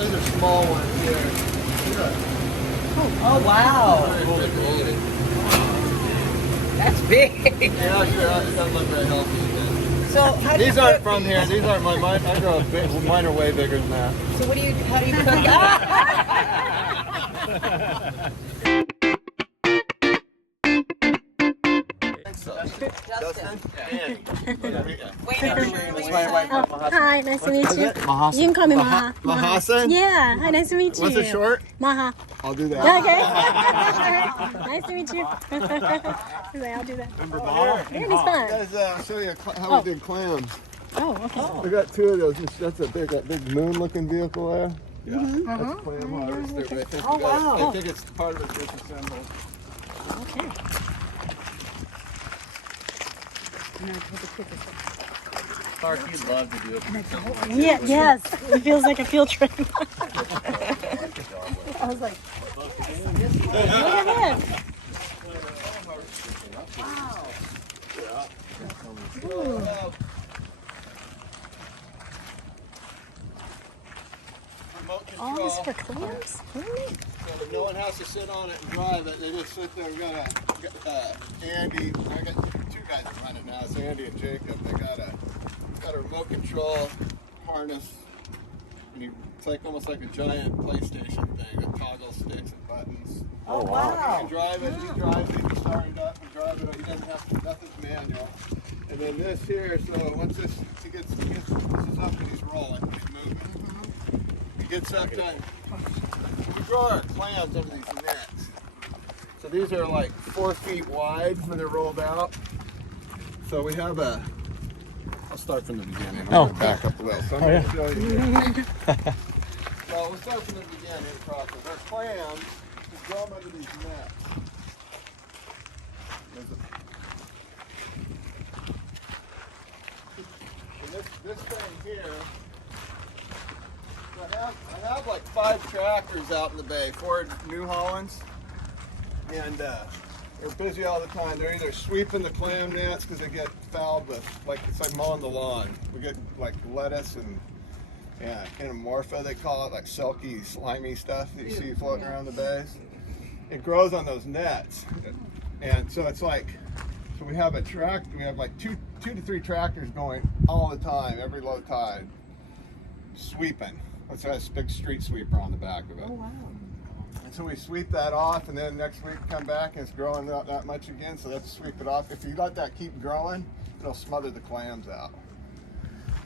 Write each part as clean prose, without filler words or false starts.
there's a small one here. Oh, wow. That's big. Yeah, sure. It doesn't look very healthy. So how do These you aren't cook? from here. These aren't mine. I grow mine are way bigger than that. So how do you cook? Justin? Hi, nice to meet you. You can call me Maha. Mahasan? Yeah, hi, nice to meet you. What's it short? Maha. I'll do that. Okay. Nice to meet you. I'll do that. Remember Maha? Yeah, it's fun. Guys, I'll show you how we did clams. Oh, okay. We got two of those. That's that big moon-looking vehicle there. Yeah. That's a clam harvester. But I think I think it's part of it disassembled. Okay. Clark, you'd love to do it. Yeah, yes. It feels like a field trip. I was like, look at this. Wow. All this for clams? Really? So no one has to sit on it and drive it. They just sit there. We got Andy. I got two guys that run it now. It's Andy and Jacob. They got a remote control harness, and it's like almost like a giant PlayStation thing that toggles sticks and buttons. Oh, wow. You can drive it. You drive it. You start it up and drive it. He doesn't have to. Nothing's manual. And then this here. So once he gets this is up and he's rolling. He's moving. He gets up done. We grow our clams over these nets. So these are like 4 feet wide when they're rolled out. So we have I'll start from the beginning. I'm back up the way. So I'm going to show you. Well, we'll start from the beginning process. Our clams, we grow them under these nets. And this thing here, I have like 5 tractors out in the bay, 4 New Hollands, and they're busy all the time. They're either sweeping the clam nets because they get fouled with, it's like mowing the lawn. We get like lettuce and anamorpha, they call it, like silky, slimy stuff that you see floating around the bays. It grows on those nets, and so it's like, so we have we have like two to three tractors going all the time, every low tide, sweeping. Let's have a big street sweeper on the back of it. Oh, wow. And so we sweep that off, and then next week come back and it's growing not that much again, so let's sweep it off. If you let that keep growing, it'll smother the clams out.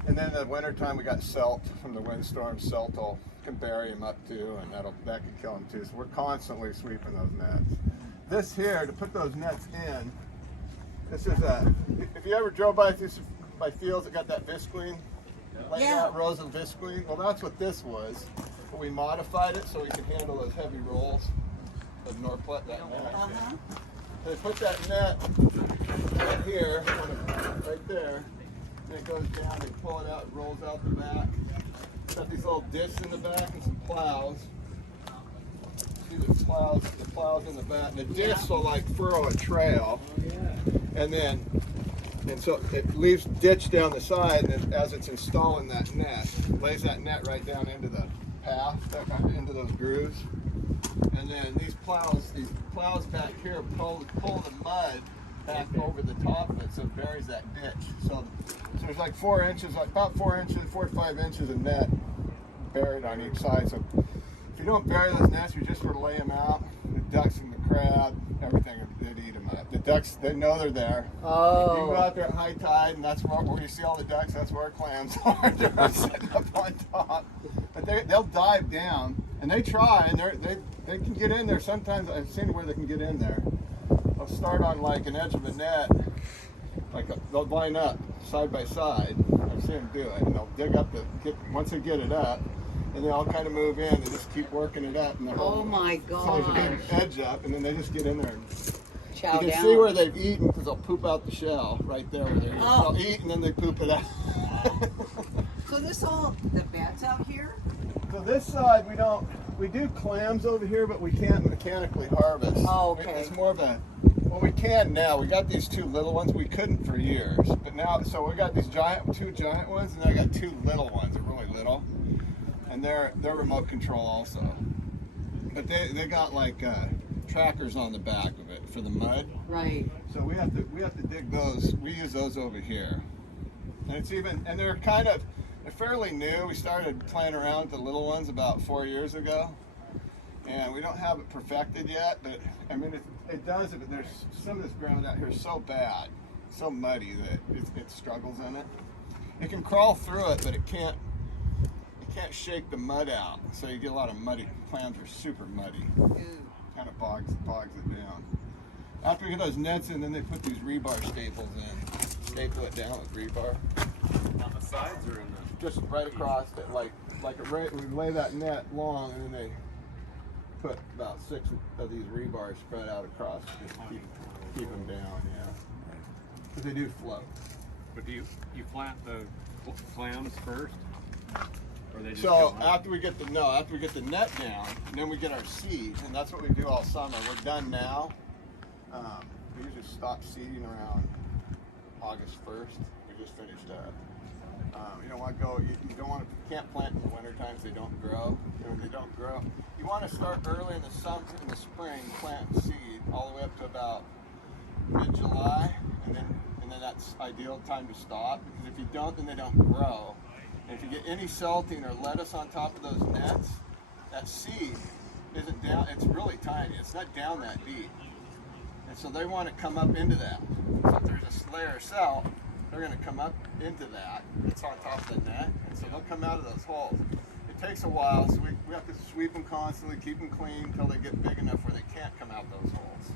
And then in the wintertime, we got silt from the windstorm. Silt can bury them up too, and that can kill them too. So we're constantly sweeping those nets. This here, to put those nets in, this is if you ever drove by fields that got that visqueen, rows of visqueen, well that's what this was. But we modified it so we could handle those heavy rolls of Norplet, that net. So they put that net right here, right there, and it goes down, they pull it out, it rolls out the back. It's got these little discs in the back and some plows. See the plows in the back. And the discs will like furrow a trail. And so it leaves ditch down the side, and as it's installing that net, lays that net right down into the path, into those grooves. And then these plows back here pull the mud back over the top of it, so it buries that ditch. So there's like 4 inches, about 4 inches, 4 to 5 inches of net buried on each side. So if you don't bury those nets, you just sort of lay them out. The ducks and the crab, everything, they'd eat them up. The ducks, they know they're there. Oh. You go out there at high tide, and that's where you see all the ducks. That's where our clams are. They're sitting up on top. But they'll dive down, and they try, and they can get in there. Sometimes I've seen where they can get in there. They'll start on like an edge of a net, they'll line up side by side. I've seen them do it, and they'll dig up once they get it up, and they all kind of move in and just keep working it up. And Oh my so God. there's an edge up, and then they just get in there. And Chow you can down. see where they've eaten because they'll poop out the shell right there where they're eating. They'll eat and then they poop it out. So the beds out here? So this side we do clams over here, but we can't mechanically harvest. Oh, okay. It's more of we can now. We got these 2 little ones. We couldn't for years, but now, so we got these two giant ones, and then I got 2 little ones. They're really little. and they're remote control also. But they got like trackers on the back of it for the mud. Right. So we have to dig those. We use those over here, and they're fairly new. We started playing around with the little ones about 4 years ago, and we don't have it perfected yet. But I mean, it does it. But there's some of this ground out here is so bad, so muddy that it struggles in it. It can crawl through it, but it can't shake the mud out. So you get a lot of muddy. Clams are super muddy. Kind of bogs it down. After we get those nets in, then they put these rebar staples in. Staple it down with rebar. On the sides or in the? Just right across it, we lay that net long, and then they put about 6 of these rebars spread out across to just keep them down, yeah. Because they do float. But do you plant the clams first? Or they just So go after we get the net down, and then we get our seeds, and that's what we do all summer. We're done now. We usually stop seeding around August 1st. We just finished up. You don't want to go. You can't plant in the winter times. They don't grow. They don't grow. You want to start early in the spring, plant and seed all the way up to about mid-July, and then that's ideal time to stop. Because if you don't, then they don't grow. And if you get any salting or lettuce on top of those nets, that seed isn't down. It's really tiny. It's not down that deep. And so they want to come up into that. So if there's a layer of salt, they're going to come up into that. It's on top of the net. And so they'll come out of those holes. It takes a while, so we have to sweep them constantly, keep them clean until they get big enough where they can't come out those holes.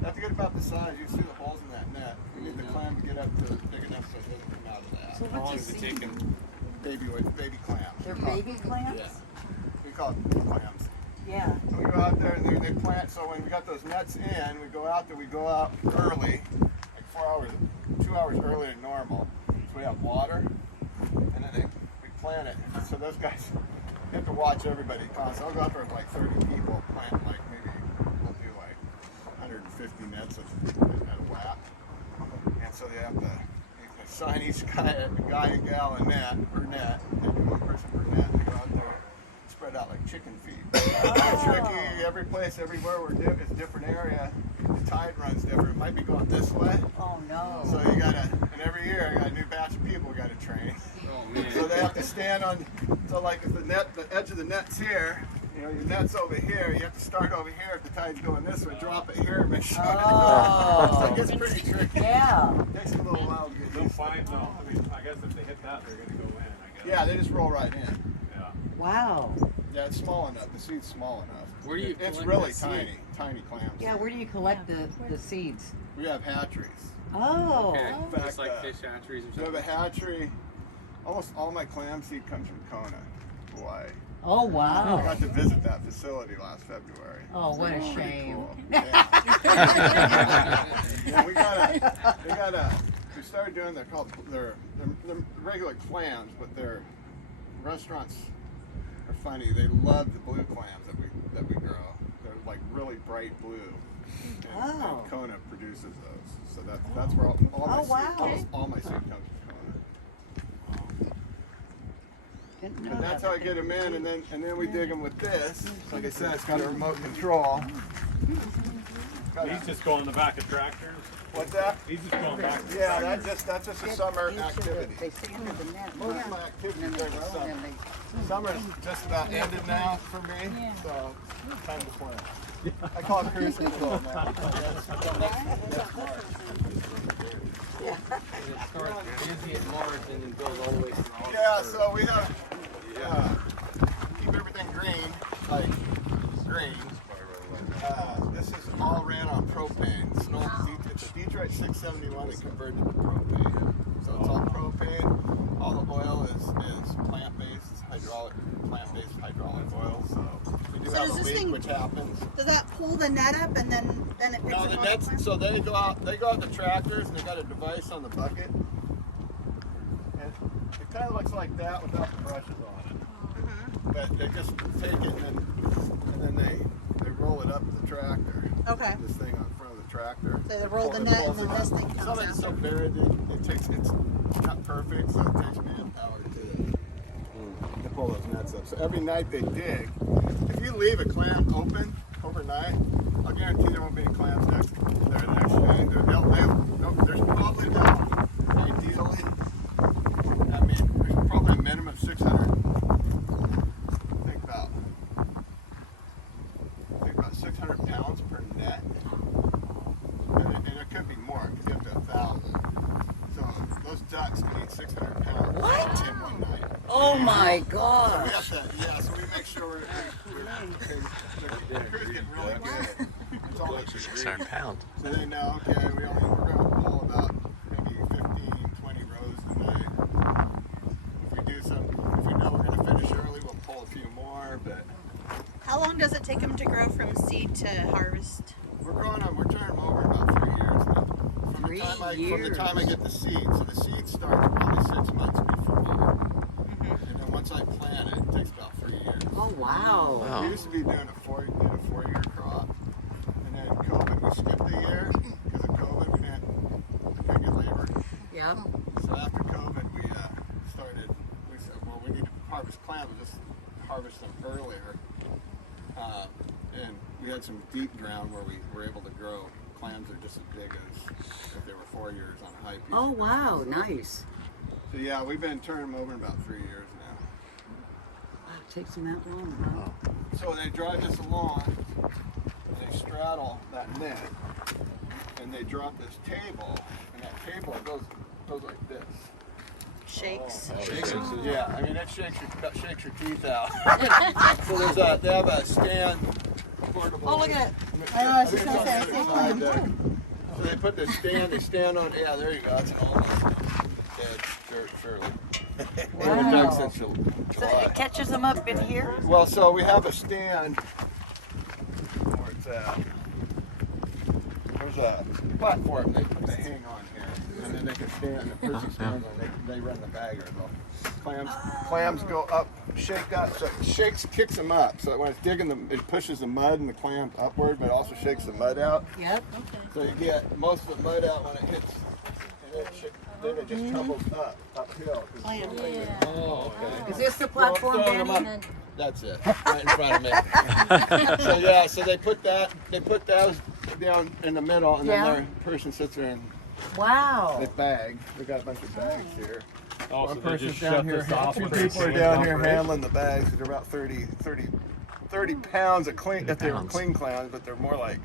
You have to get about the size. You see the holes in that net. We need the clam to get up to big enough so it doesn't come out of that. So How long what's does a it seed? take them? Baby clams. They're baby clams? Yeah. We call it clams. Yeah. So we go out there and they plant. So when we got those nets in, we go out early, like 2 hours earlier than normal. So we have water, and then we plant it. And so those guys have to watch everybody constantly. I'll go out there with like 30 people, plant we'll do like 150 nets at a whack. And so they have to assign each guy and gal a net per net, maybe one person per net. They go out there, spread out like chicken feed. It's tricky. Every place, everywhere it's a different area. The tide runs different. It might be going this way. Oh no. So and every year I got a new batch of people we got to train. Oh man. So they have to stand on. So like if the edge of the net's here, your net's over here. You have to start over here. If the tide's going this way, drop it here and make sure. Oh. So it gets pretty tricky. Yeah. It takes a little while to get They'll used to it. find though. I mean, I guess if they hit that, they're gonna go in. I guess. Yeah, they just roll right in. Yeah. Wow. Yeah, it's small enough. The seed's small enough. Where do you It's collect really that seed? tiny clams. Yeah, where do you collect the seeds? We have hatcheries. Oh. Okay, In just fact, like fish hatcheries or We have something. a hatchery. Almost all my clam seed comes from Kona, Hawaii. Oh I wow. got to visit that facility last February. Oh, what a Pretty shame. cool. Yeah. Yeah, we started doing, they're regular clams, but their restaurants are funny. They love the blue clams that we grow. They're like really bright blue. And Kona produces those. So that's where all my Oh, seed, wow. almost all my seed comes from Kona. Didn't know And that's that. how I get them in, and then we dig them with this. Like I said, it's got a remote control. These just go on the back of tractors. What's that? These just go on back. Yeah, that's just a summer activity. They stay under the net. Most of my And activity then they during the grow, summer. and then Summer's just about ended now for me, so time to plant. I call it cruise control now. It starts busy at March and then goes all the way through August. Yeah, so we have keep everything green, like green. This is all ran on propane. It's a Detroit 671 that converted to propane. So it's all propane. All the oil is plant-based hydraulic oil. So we do So have does a this leak, thing- which happens. Does that pull the net up and then it picks No, it the up? nets. So they go out the tractors, and they got a device on the bucket, and it kind of looks like that without the brushes on it. But they just take it and then they roll it up to the tractor. Okay. This thing on front of the tractor. So they roll the It net pulls and then it this up. thing comes Some of it's so buried that it's not perfect, so it takes manpower to pull those nets up. So every night they dig. If you leave a clam open overnight, I'll guarantee there won't be any clams next day. There's probably about, ideally, I mean, there's probably a minimum of 600. Think about 600 pounds per net. And it could be more. It could get to 1,000. So those ducks can eat 600 pounds What? in one night. Oh my So we gosh. have to, yeah, so we make sure the crews get really good. It's all like 600 pounds. so they know, okay, we're going to pull about maybe 15, 20 rows a night. If we know we're going to finish early, we'll pull a few more, but How long does it take them to grow from seed to harvest? we're turning them over in about 3 years now. From the 3 time I get the seed. So the seed starts probably 6 months before. And then once I plant it, it takes about 3 years. Oh wow. Wow. We used to be doing a 4-year crop. And then COVID, we skipped a year because of COVID. We didn't get labor. Yep. So after COVID, we said, well, we need to harvest clams. We'll just harvest them earlier. And we had some deep ground where we were able to grow clams that are just as big as if they were 4 years on a high piece. Oh wow, nice. So yeah, we've been turning them over in about 3 years now. Wow, it takes them that long, huh? So they drive this along, and they straddle that net, and they drop this table, and that table goes like this. Shakes. Yeah, I mean it shakes your teeth out. So they have a stand. Portable. Oh, look at it. I was just gonna say, I think Side deck. So they put this stand. They stand on. Yeah, there you go. That's an almost dead Shirley. Wow. Been since So July. it catches them up in here? Well, so we have a stand where it's at. There's a platform they hang on here, and then they can stand. The person stands on it. They run the bagger. Clams go up, shake up. So it kicks them up. So when it's digging them, it pushes the mud and the clams upward, but it also shakes the mud out. Yep. So you get most of the mud out when it hits, and then it just tumbles uphill. Oh, okay. Is this the platform, Well, throw them Danny? up. That's it, right in front of me. So yeah, so they put those down in the middle, and Yeah. then the person sits there and Wow. they bag. We got a bunch of bags here. Oh, One so they person's just down shut here. this off. Two for people are a down here operation? handling the bags. They're about 30 pounds of clean. If they were clean clams, but they're more like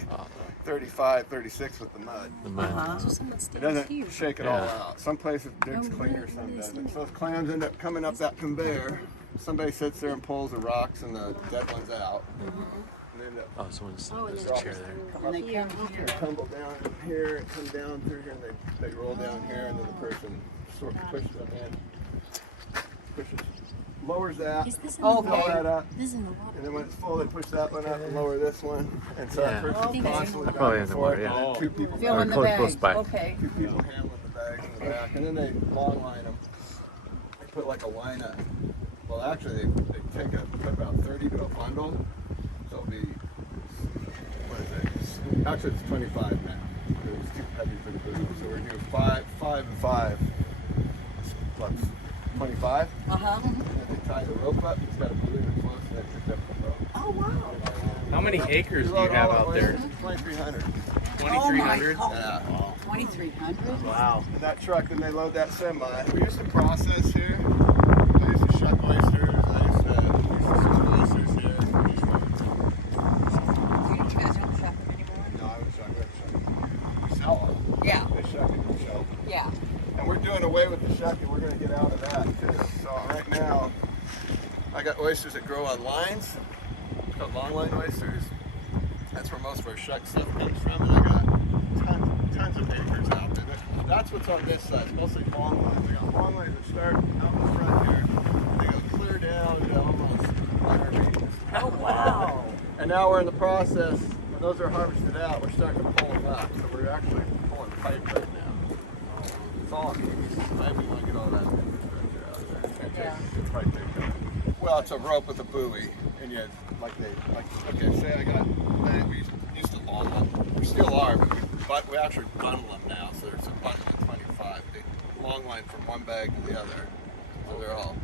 35, 36 with the mud. The mud. Uh-huh. So someone It stands doesn't here. shake it all Yeah. out. Some places digs cleaner, some doesn't. So those clams end up coming up that conveyor. Somebody sits there and pulls the rocks and the dead ones out. And they end up Oh, someone's Oh, and there's then a chair there. And they come here. tumble down in here, and come down through here, and they roll down here, and then the person sort of pushes them in. Lowers that, Is this in Oh, the fill water? that up, This is in the water. and then when it's full, they push that one up and lower this one. And so that Yeah. person's think it's constantly back probably and in the forth, water, yeah. and then two people Fill in back, the Close bag. by. Okay. two people handling the bags in the back, and then they long line them. They put like a line up. Well, actually, they put about 30 to a bundle. So it'll be, what is it? Actually, it's 25 now. It was too heavy for the boom, so we're doing 5 and 5. Plus 25. Uh-huh. And they tie the rope up. It's got a balloon that floats, and they pick up the rope. Oh, wow. How many acres do you have out there? 2,300. 2,300? Oh, my Yeah. Wow. 2,300? Wow. And that truck, then they load that semi. We used to process here. I used to shuck oysters. I used to shuck oysters here. You guys don't shop it anymore? No, I would shuck. We sell them. Yeah. They shuck it and sell. Yeah. And we're doing away with the shucking. We're going to get out of that too. So right now, I got oysters that grow on lines. Called long line oysters. That's where most of our shuck stuff comes from. And I got tons of acres out there. That's what's on this side. It's mostly long lines. I got long lines that start out in the front here. They go clear down to almost 100 meters. Oh, wow. And now we're in the process. When those are harvested out, we're starting to pull them up. So we're actually pulling pipe right now. It's all in pipe. We want to get all that infrastructure out there. It's Yeah. it's probably take well, it's a rope with a buoy, and yet, okay, say I got, we used to long them. We still are, but we actually bundle them now. So there's a bundle of 25. They long line from one bag to the other. So they're all,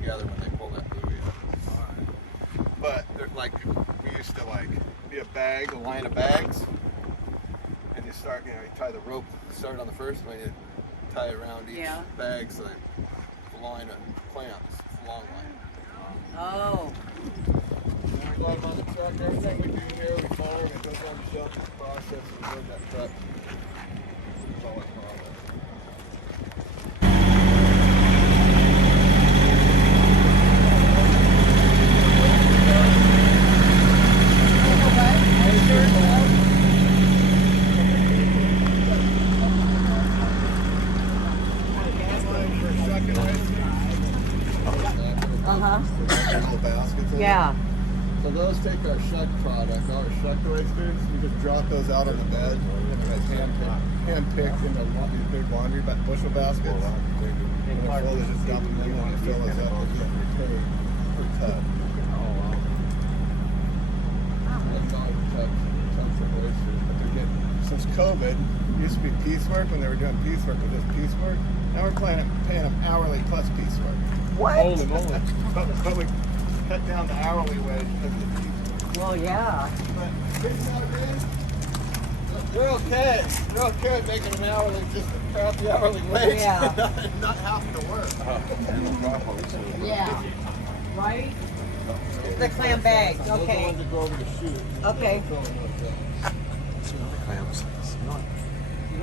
together when they pull that buoy up. But they're like, we used to like be a bag, a line of bags, and you start, you tie the rope, start on the first one, you tie it around each bag, so the line of clamps, it's a long line. Oh. And we load them on the truck. Everything we do here, we farm, it goes on the shelf, it's processed, and load that truck. That's all I call it. Little baskets. Yeah. So those take our shuck product, our shucked oysters. You just drop those out on the bed, hand picked into these big laundry bushel baskets. And they're full, they just dump them in and fill those up with your pay per tub. That's all the tubs of oysters. But they're getting, since COVID, it used to be piecework when they were doing piecework with this piecework. Now we're paying them hourly plus piecework. What? Holy moly. But we cut down the hourly wage because of the piecework. Well, yeah. But it's not good. They're okay. They're okay with making them hourly, just a crappy hourly wage. Yeah. And not having to work. Yeah. Right? The clam bags. Those are the Okay. ones that go over the chute. Okay. Clams.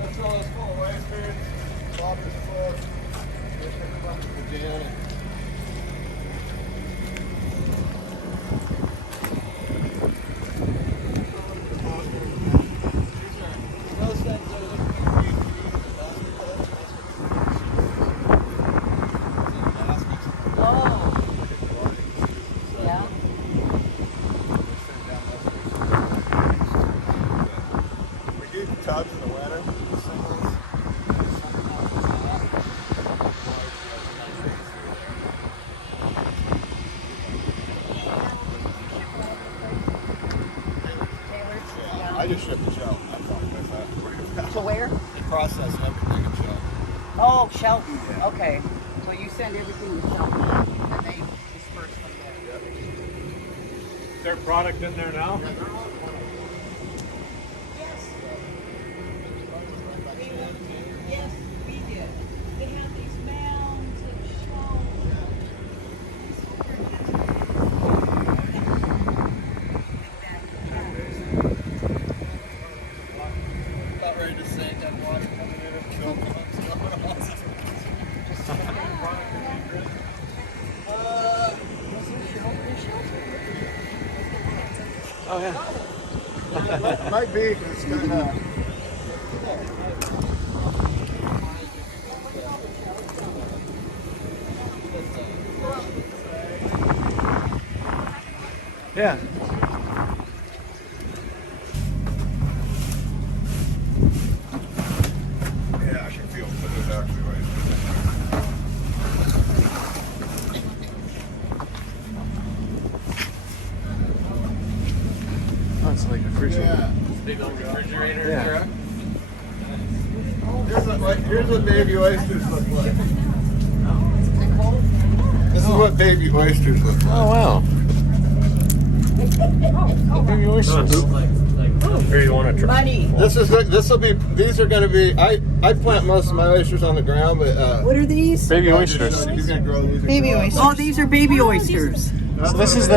That's all those full of oysters. Bobber's full. There's a bunch of the Janet. Tubs in the winter. I just shipped the shell. I thought with that. To where? They process everything in shell. Oh, Shelton. Okay. So you send everything to Shelton, and they disperse from there. Is there product in there now? Yes, we did. They have these mounds of shells. About ready to sink. Had water coming in and milk going on. Oh yeah. Might be. It's kind of. Yeah. Yeah, I can feel it. There's actually oysters Oh, it's like a in refrigerator. there. Yeah. Big old refrigerator Yeah. truck. Here's what baby oysters look like. This is what baby oysters look like. Oh wow. Baby oysters. Here, you want to try? Money. These are going to be, I plant most of my oysters on the ground, but What are these? Baby oysters. He's going to grow these. Baby oysters. Oh, these are baby oysters. So this is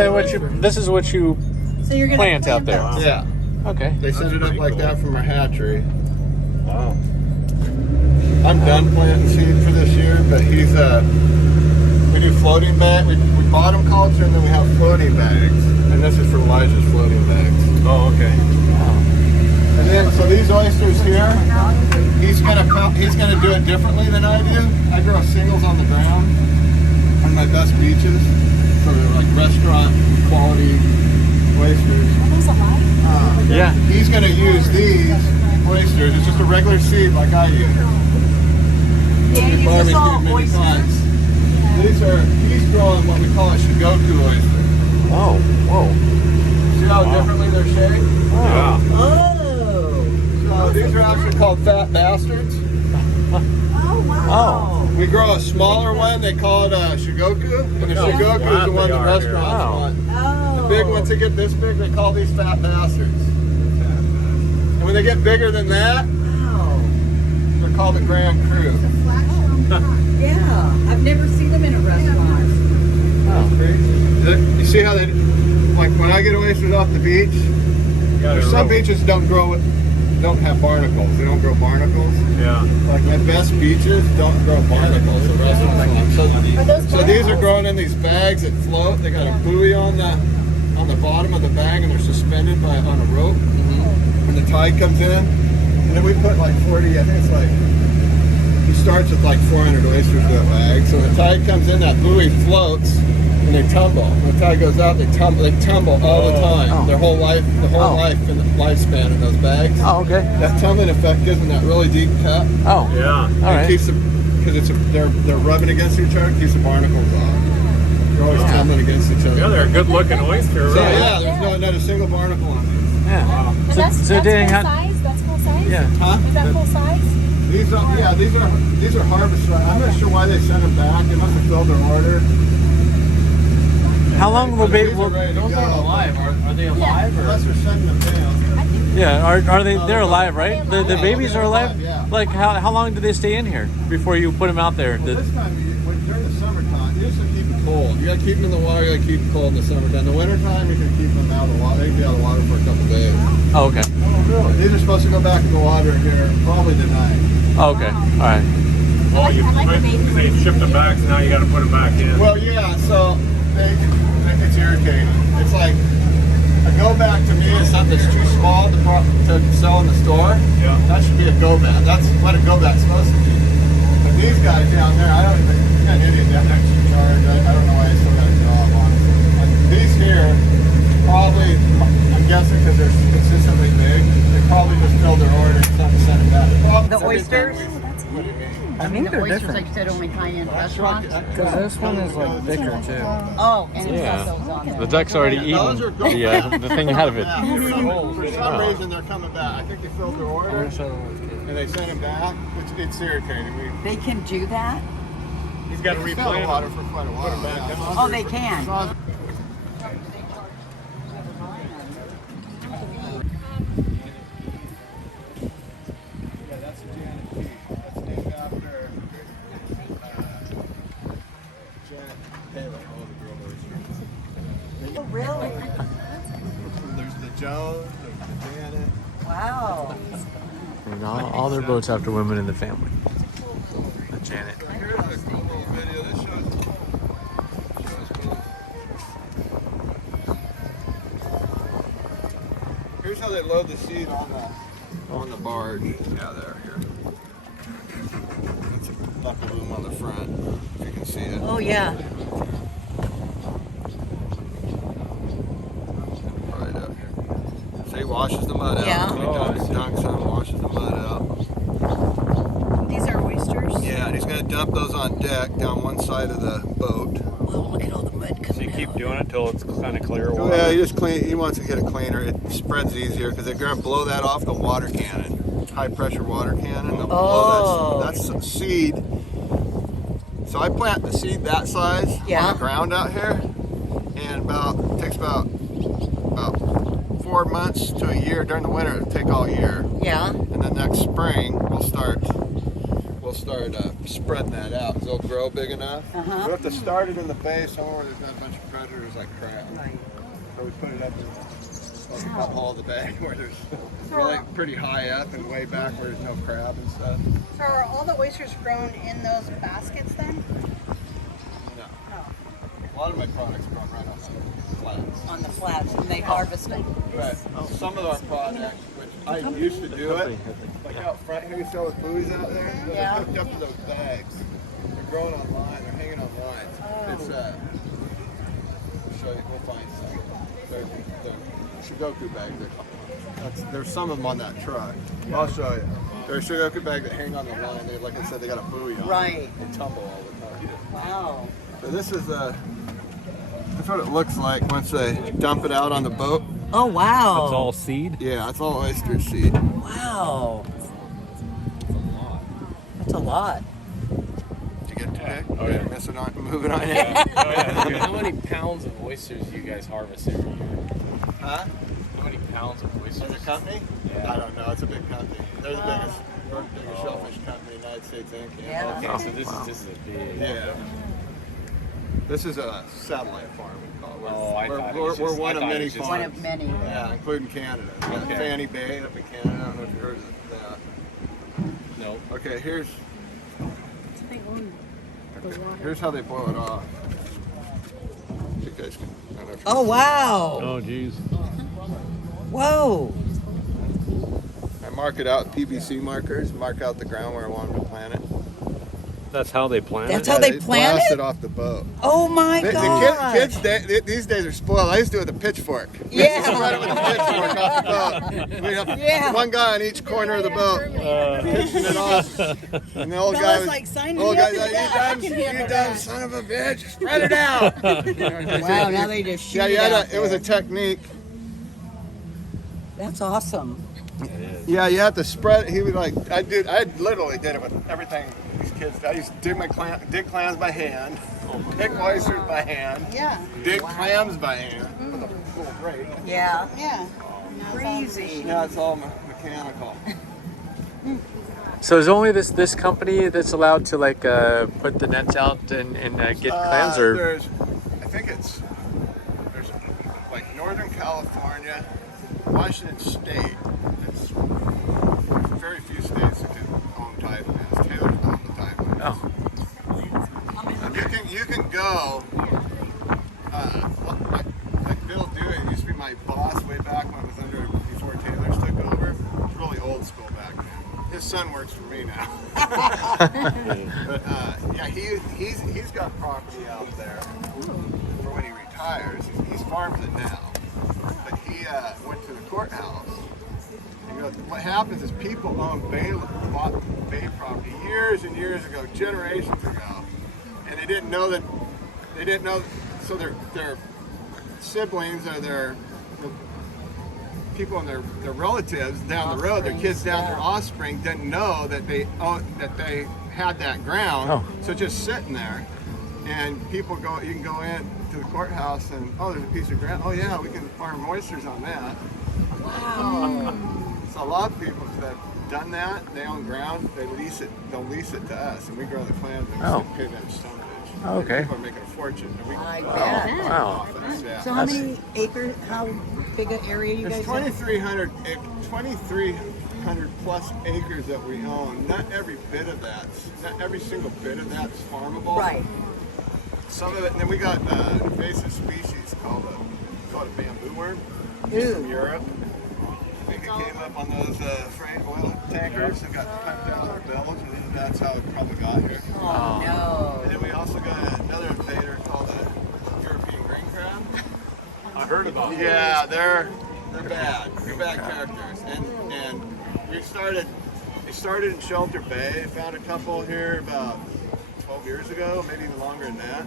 what you So you're gonna plant out there. Yeah. Okay. They set it up like that from our hatchery. Wow. I'm done planting seed for this year, but he's we do floating bag. We bottom culture and then we have floating bags, and this is for Elijah's floating bags. Oh, okay. And then so these oysters here, he's gonna do it differently than I do. I grow singles on the ground on my best beaches, so they're like restaurant quality oysters. Yeah. He's gonna use these oysters. It's just a regular seed like I use. Yeah, Barbecued use all many oysters. times. He's growing what we call a shigoku oyster. Oh. Whoa. See how differently they're shaped? Yeah. Oh. So these are actually called fat bastards. Oh, wow. Oh. We grow a smaller one. They call it a shigoku, and the shigoku is the one the restaurants want. Oh. The big ones that get this big, they call these fat bastards. And when they get bigger than that, Wow. they're called the Grand Cru. Yeah. I've never seen them in a restaurant. You see how they, like when I get oysters off the beach, there's some beaches don't have barnacles. They don't grow barnacles. Yeah. Like my best beaches don't grow barnacles. The rest of them. So these are growing in these bags that float. They got a buoy on the bottom of the bag, and they're suspended on a rope. When the tide comes in, and then we put like 40. I think it's like he starts with like 400 oysters in a bag. So when the tide comes in, that buoy floats. And they tumble. When the tide goes out, they tumble all the time. Their whole life, life and the lifespan in those bags. Oh, okay. That tumbling effect gives them that really deep cut. Oh. Yeah. All right. It keeps them, because they're rubbing against each other, keeps the barnacles off. They're always tumbling against each other. Yeah, they're a good looking oyster, So right? yeah, there's not a single barnacle on these. Yeah. And that's so full Dan, size? That's full size? Yeah. Huh? Is that full size? These are harvest. I'm not sure why they sent them back. They must have filled their order. How long will These be? are ready to Those go. aren't alive. Are they alive? Or? Unless they're sending them down. Yeah. Are they? They're alive, right? The Yeah, babies they're are alive. alive, yeah. Like how long do they stay in here before you put them out there? Well, this time, during the summertime, you just keep it cold. You gotta keep them in the water, you gotta keep them cold in the summertime. In the wintertime, you can keep them out of the water. They can be out of the water for a couple days. Oh, okay. Oh, really? These are supposed to go back in the water here probably tonight. Oh, okay. All right. Well, you they shipped them back, so now you got to put them back in. Well, yeah, so it's irritating. It's like a go back to me is something that's too small to sell in the store. Yeah. That should be a go back. That's what a go back's supposed to be. But these guys down there, I don't even, you're an idiot, that extra charge. I don't know why they still got a job on it. And these here, probably, I'm guessing because they're consistently big, they probably just filled their order and sent it back. The oysters? Oh, I think they're different. Like you said, only high-end restaurants. Because this one is like thicker too. Oh, and it's Yeah. got those on there. The duck's already eaten Those are going the thing ahead of it. For some reason, they're coming back. I think they filled their order and they sent them back. It's irritating. They can do that? He's got to They replant the them. water for quite a while. Yeah. Oh, they can. Yeah, that's a Janet Key. That's named after Janet Taylor, all the girl oysters. Oh, really? There's the Joan, there's the Janet. Wow. And all their boats after women in the family. Janet. Here's a cool little video. This shows both. Here's how they load the seed on the barge. Yeah, there, here. That's a bucket loom on the front, if you can see it. Oh, yeah. Right up here. So he washes the mud out. Yeah. He dunks them, washes the mud out. These are oysters. Yeah, and he's going to dump those on deck down one side of the boat. Oh, look at all the mud So you coming keep out. doing it till it's kind of clear water. Yeah, he just clean. He wants to get it cleaner. It spreads easier because they're going to blow that off the water cannon, high pressure water cannon. They'll blow that's some seed. So I plant the seed that size on the ground out here, and takes about 4 months to a year. During the winter, it'll take all year. Yeah. And then next spring we'll start spreading that out. They'll grow big enough. Uh-huh. We have to start it in the bay somewhere where there's not a bunch of predators like crab. Right. So we put it up in the hole of the bay where there's really pretty high up and way back where there's no crab and stuff. So are all the oysters grown in those baskets then? No. A lot of my products grow right on the flats. On the flats, and they harvest them. But some of our products, which I used to do it, like out front here, you see all the buoys out there? Those Yeah. are hooked up to those bags. They're growing on line. They're hanging on lines. It's I'll show you. We'll find some. They're Shigoku bags. There's some of them on that truck. I'll show you. They're a Shigoku bag that hang on the line. They, like I said, they got a buoy on. Right. They tumble all the time. Wow. So this is that's what it looks like once they dump it out on the boat. Oh, wow. It's all seed. Yeah, it's all oyster seed. Wow. That's a lot. Did you get to pick. Oh, yeah. Missing on, moving on. How many pounds of oysters do you guys harvest every year? Huh? How many pounds of oysters? Other company? Yeah. I don't know. It's a big company. They're the biggest shellfish company in the United States, Inc. Yeah. Okay, so this is a big. Yeah. This is a satellite farm. We call it. Oh, I thought it was We're just- one I of thought it many was just- farms. One of many. Yeah, including Canada. We got Okay. Fanny Bay up in Canada. I don't know if you heard of that. No. Okay, here's They own the water. here's how they boil it off. You guys can, I don't know if you Oh, wow. Oh, geez. Whoa. I mark it out with PVC markers. Mark out the ground where I want them to plant it. That's how they plant That's it? how they plant blast it? it off the boat. Oh, my The God. kids these days are spoiled. I used to do it with a pitchfork. Yeah. Spread it with a pitchfork off the boat. We have Yeah. one guy on each corner of the boat pitching it off. And the old guy Bella's was like, sign me old up guy's for like, that. I can you handle dumb that." son of a bitch, spread it out. Wow, now they just shoot Yeah, it you had out it was a there. technique. That's awesome. Yeah, you have to spread. He would like I literally did it with everything. These kids. I used to dig clams by hand, pick oysters by hand, Yeah. dig clams by hand with a little rake. Yeah. Yeah. Crazy. Yeah, it's all mechanical. So is only this company that's allowed to like put the nets out and get clams, or There's there's like Northern California, Washington State. It's very few states that can own title lands. Taylor's own the title lands. oh, You can go. Like Bill Dewey used to be my boss way back when I was under before Taylor's took over. It's really old school back then. His son works for me now. But yeah, he's got property out there for when he retires. He's farms it now. But he went to the courthouse. And he goes, what happens is people bought Bay property years and years ago, generations ago, and they didn't know. So their siblings or the people and their relatives down the road, their kids down, their offspring didn't know that they had that ground. Oh. So just sitting there, and you can go in to the courthouse and there's a piece of ground. Oh yeah, we can farm oysters on that. Wow. So a lot of people that have done that, they own ground, they'll lease it to us, and we grow the clams and Oh. pay them stonage. Oh, okay. People are making a fortune. And we I can bet. wow. yeah. So how many acres, how big an area you There's guys have? 2,300 plus acres that we own. Not every single bit of that's farmable. Right. Some of it, and then we got an invasive species called a bamboo worm from Ooh. Europe. I think it came up on those freight oil tankers and got pumped out of their bells, and that's how it probably got here. Oh, no. And then we also got another invader called the European green crab. I heard about Yeah, they're bad. They're bad characters. And they started in Shelter Bay. Found a couple here about 12 years ago, maybe even longer than that.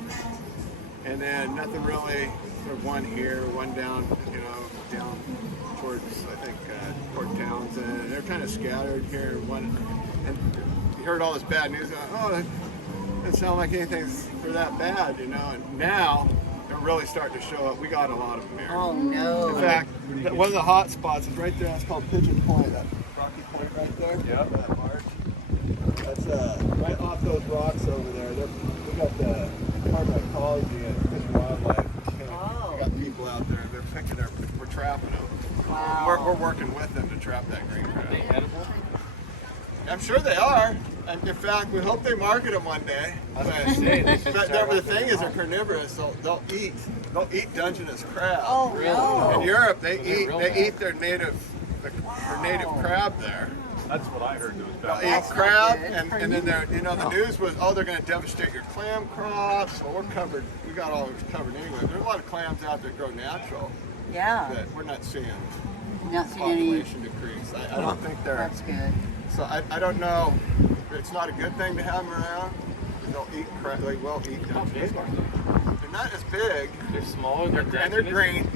And then nothing really. There's one here, one down, down towards I think Port Townsend. They're kind of scattered here. And you heard all this bad news. That doesn't sound like anything's that bad, And now they're really starting to show up. We got a lot of them here. Oh, no. In fact, one of the hot spots is right there. It's called Pigeon Point, that rocky point right there. Yep. That marsh. That's right off those rocks over there. We got the Department of Ecology and Fish and Wildlife. We got people out there. They're picking we're trapping them. Wow. We're working with them to trap that green crab. They edible? I'm sure they are. And in fact, we hope they market them one day. I was gonna say, they should But start the with thing is, they're carnivorous, so they'll eat Dungeness crab. Oh, Really? no. In Europe, They're real they bad. eat their native crab there. That's what I heard. It was They'll bad. eat That's not crab, good. and then the news was, they're going to devastate your clam crops. Well, we're covered. We got all this covered anyway. There's a lot of clams out there that grow natural Yeah. that we're not seeing Not seeing any. population decrease. I don't think they're. That's good. So I don't know. It's not a good thing to have them around. They'll eat crab. They will eat How big Dungeness. are they? They're not as big. They're smaller than And they're green.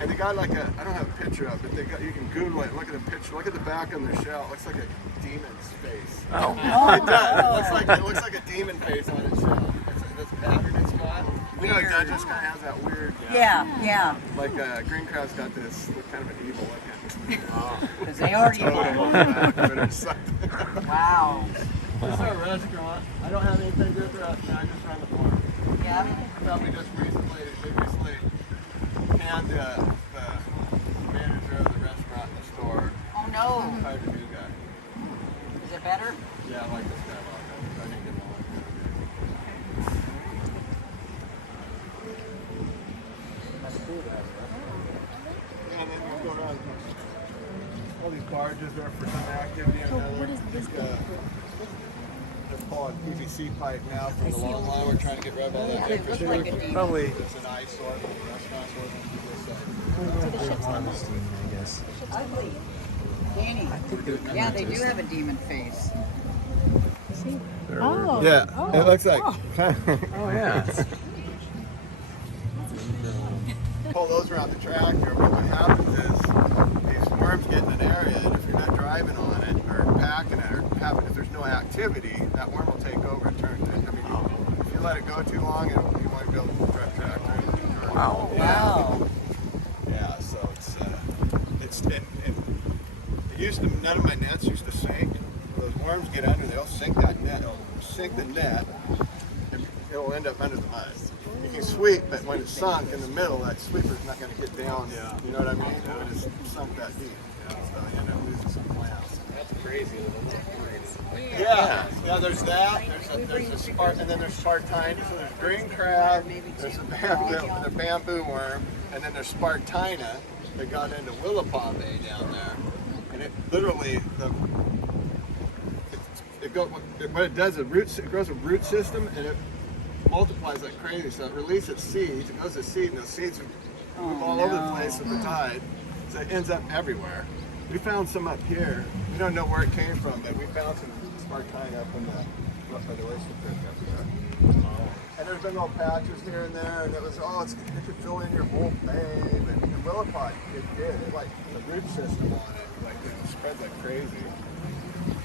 And they got like a, I don't have a picture of it, but they got, you can Google it, look at the picture, look at the back on their shell. It looks like a demon's face. Oh. It does. It looks like a demon face on its shell. It's pattern it's got. You know, it just kind of has that weird. Yeah. Like green crab's got this kind of an evil looking. Because they are evil. Wow. This is our restaurant. I don't have anything to do with the restaurant. I just run the farm. Yeah. Probably just recently hand the manager of the restaurant in the store. Oh no. Hired a new guy. Is it better? Yeah, I like this guy a lot. I didn't get along with him. Yeah, and then you go around. All these barges are for some activity. What is this? They're called PVC pipe now from the long line. We're trying to get rid of all that infrastructure. Probably. It's an eyesore for the restaurants. We're going to do this side. I guess. Ugly. Danny. Yeah, they do have a demon face. Oh. Yeah, it looks like. Oh yeah. Pull those around the tractor, but what happens is these worms get in an area, and if you're not driving on it or packing it or if there's no activity, that worm will take over and turn it. I mean, if you let it go too long, you might be able to drive tractor. Wow. Wow. Yeah, so it used to, none of my nets used to sink. Those worms get under, they'll sink that net, they'll sink the net, and it'll end up under the mud. You can sweep, but when it's sunk in the middle, that sweeper's not going to get down. Yeah. You know what I mean? When it's sunk that deep. Yeah. So you end up losing some plants. That's crazy. Yeah, there's that. There's a spark, and then there's Spartina. So there's green crab, there's the bamboo worm, and then there's Spartina that got into Willapa Bay down there. And it literally, what it does, it grows a root system, and it multiplies like crazy. So it releases seeds, it goes to seed, and those seeds move all over the place with the tide. So it ends up everywhere. We found some up here. We don't know where it came from, but we found some Spartina up by the oyster pit up there. And there's been little patches here and there, and it was, it could fill in your whole bay. But in Willapa, it did. It like the root system on it, like it spread like crazy.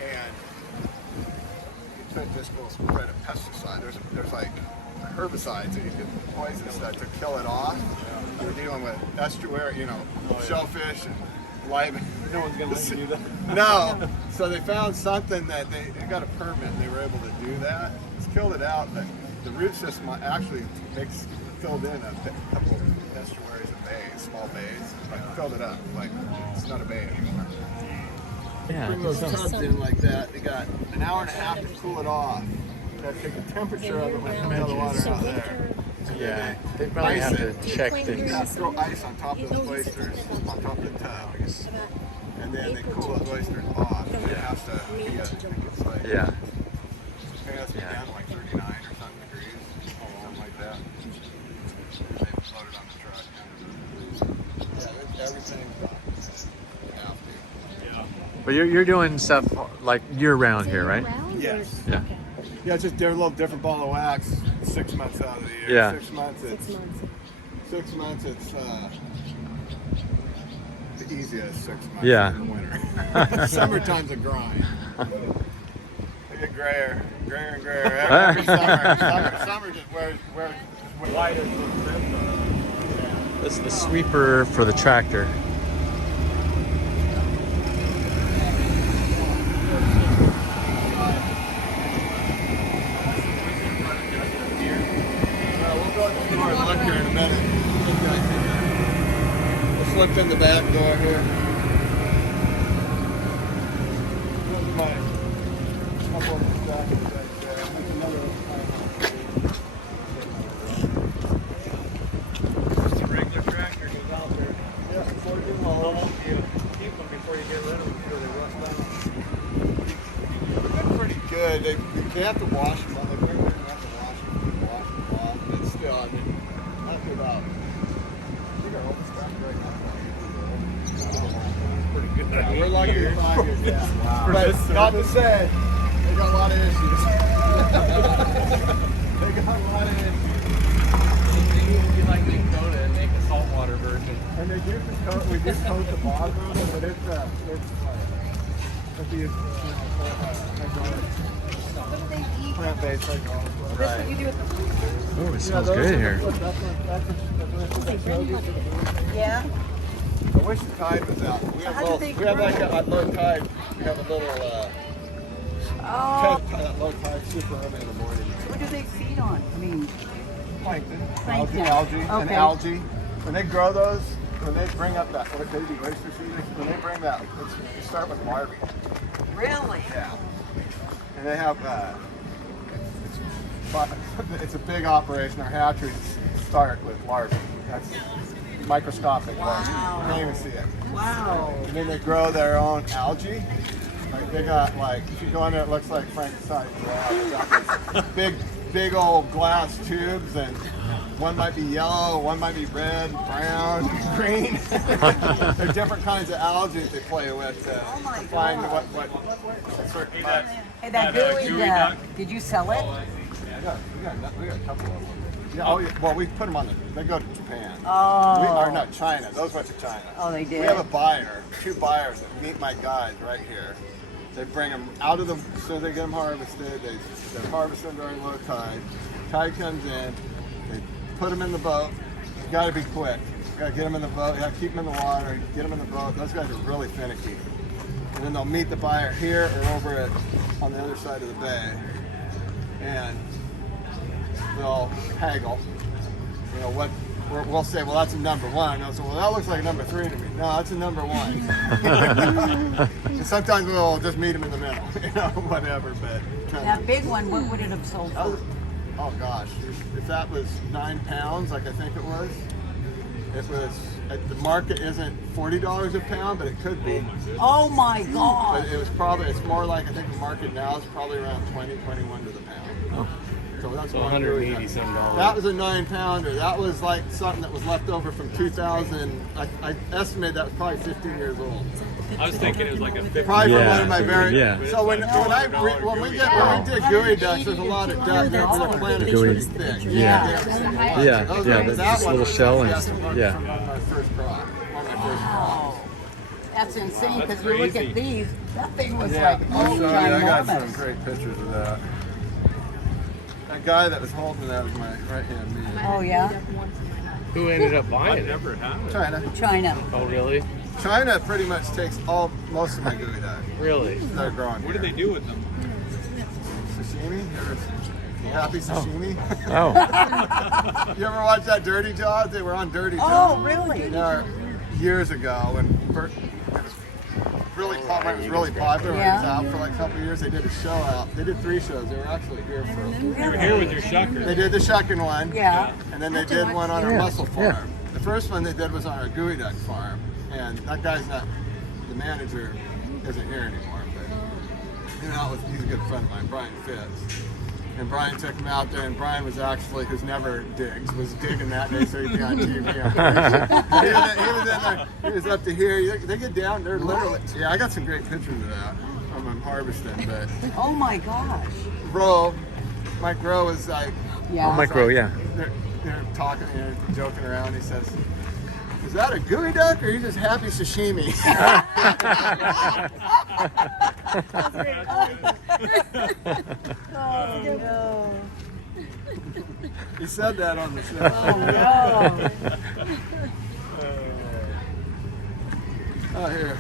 And you couldn't just go spread a pesticide. There's like herbicides that you could poison stuff to kill it off. You're dealing with estuary, shellfish and live. No one's gonna let you do that. No. So they found something that they got a permit and they were able to do that. It's killed it out, but the root system actually filled in a couple of estuaries and bays, small bays, like filled it up. Like it's not a bay anymore. Yeah. Bring those tubs in like that. They got an hour and a half to cool it off. You got to take the temperature of it when it comes out of the water out there. Yeah. They probably have to check things. Yeah, throw ice on top of those oysters, on top of the tub. And then they cool those oysters off. And it has to be, I think it's like, Yeah. it has to be down to like 39 or something degrees, something like that. And they load it on the truck. Yeah, everything's done. You have to. Yeah. But you're doing stuff like year round here, right? Yes. Yeah. Yeah, it's just they're a little different ball of wax 6 months out of the year. Yeah. 6 months it's 6 months it's the easiest 6 months Yeah. in the winter. Summertime's a grind. They get grayer and grayer every summer. Summer just where white is This is the sweeper for the tractor. We'll go to the store and look here in a minute. Let's look in the back door here. Here's my couple of stockings right there. Just a regular tractor goes out there. Yeah, before you get How low. long do you keep them before you get rid of them? Before they rust out? They're pretty good. You have to wash them. Like, we're going to have to wash them off. But still, I mean, after about, I think our oldest tractor right now is Pretty good. Yeah, we're lucky for 5 years, yeah. Wow. But not to say, they got a lot of issues. They got a lot of issues. Maybe we'll be like Dakota and make a saltwater version. And they do coat, we do coat the bottom of it, but it's like, it'd be, plant-based like all. This what you do with the Oh, it smells good here. Yeah. I wish the tide was out. We have, How do little, they we have like grow? at low tide, we have a little Oh. test at low tide super early in the morning. What do they feed on? I mean, Plankton, Plankton. algae, and Okay. algae. When they grow those, when they bring up that, what they do, oyster season, when they bring that, you start with larvae. really? Yeah. And they have, it's a big operation. Our hatcheries start with larvae. That's microscopic larvae. You can't even see it. Wow. And then they grow their own algae. Like they got like, if you go in there, it looks like Frankenstein's lab. They got these big old glass tubes, and one might be yellow, one might be red, brown, green. There are different kinds of algae that they play with to find what certain types. Hey, that gooey duck. Did you sell it? We got a couple of them. Yeah, oh, yeah. Well, we put them on they go to Japan. Oh. Or not China. Those went to China. Oh, they did? We have a buyer, 2 buyers that meet my guys right here. They bring them out of the, so they get them harvested. They're harvested during low tide. Tide comes in. They put them in the boat. You got to be quick. You got to get them in the boat. You got to keep them in the water. Get them in the boat. Those guys are really finicky. And then they'll meet the buyer here or over on the other side of the bay, and they'll haggle. You know what? We'll say, well, that's a number 1. They'll say, well, that looks like a number 3 to me. No, that's a number 1. And sometimes we'll just meet them in the middle, you know, whatever. But That big one, what would it have sold for? oh gosh, if that was 9 pounds, like I think it was the market isn't $40 a pound, but it could be. Oh my But God. it was probably, it's more like, I think the market now is probably around 20, 21 to the pound. So that's one $180 some dollars. That was a 9-pounder. That was like something that was left over from 2000. I estimate that was probably 15 years old. I was thinking it was like a 50. Probably from one of my figured, very. yeah. So when we did gooey ducks, there's a lot of ducks. They're planted pretty thick. Yeah. Yeah, Those yeah, are- that's that just a one little was shell and just one yeah. from my first crop. One of my first crops. That's insane because That's you look crazy. at these, that thing was Yeah, like, I'll oh, show you. I got some ginormous. great pictures of that. That guy that was holding that was my right-hand man. Oh yeah? Who ended up I've buying it? never had it. China. China. Oh, really? China pretty much takes most of my gooey duck. Really? They're growing What do they here. do with them? Sashimi? Happy sashimi? Oh. You ever watch that Dirty Jobs? They were on Dirty Oh, Jobs. really? Now, years ago when it was really popular, when it was Yeah. out for like a couple of years. They did a show out. They did 3 shows. They were actually here for. You were here with your shucker. They did the shucking one. Yeah. And then they did one on our Yeah, mussel yeah. farm. The first one they did was on our gooey duck farm, and that guy's not. The manager isn't here anymore, but he's a good friend of mine, Brian Fitz. And Brian took him out there, and Brian was actually, who's never digs, was digging that day so he'd be on TV. he was in there, he was up to here. They get down, they're literally, yeah, I got some great pictures of that when I'm harvesting, but Oh my gosh. Mike Rowe was like, Yeah. Oh, micro, yeah. they're talking, joking around, he says, is that a gooey duck or are you just happy sashimi? Oh no. He said that on the show. Oh no. Oh, here.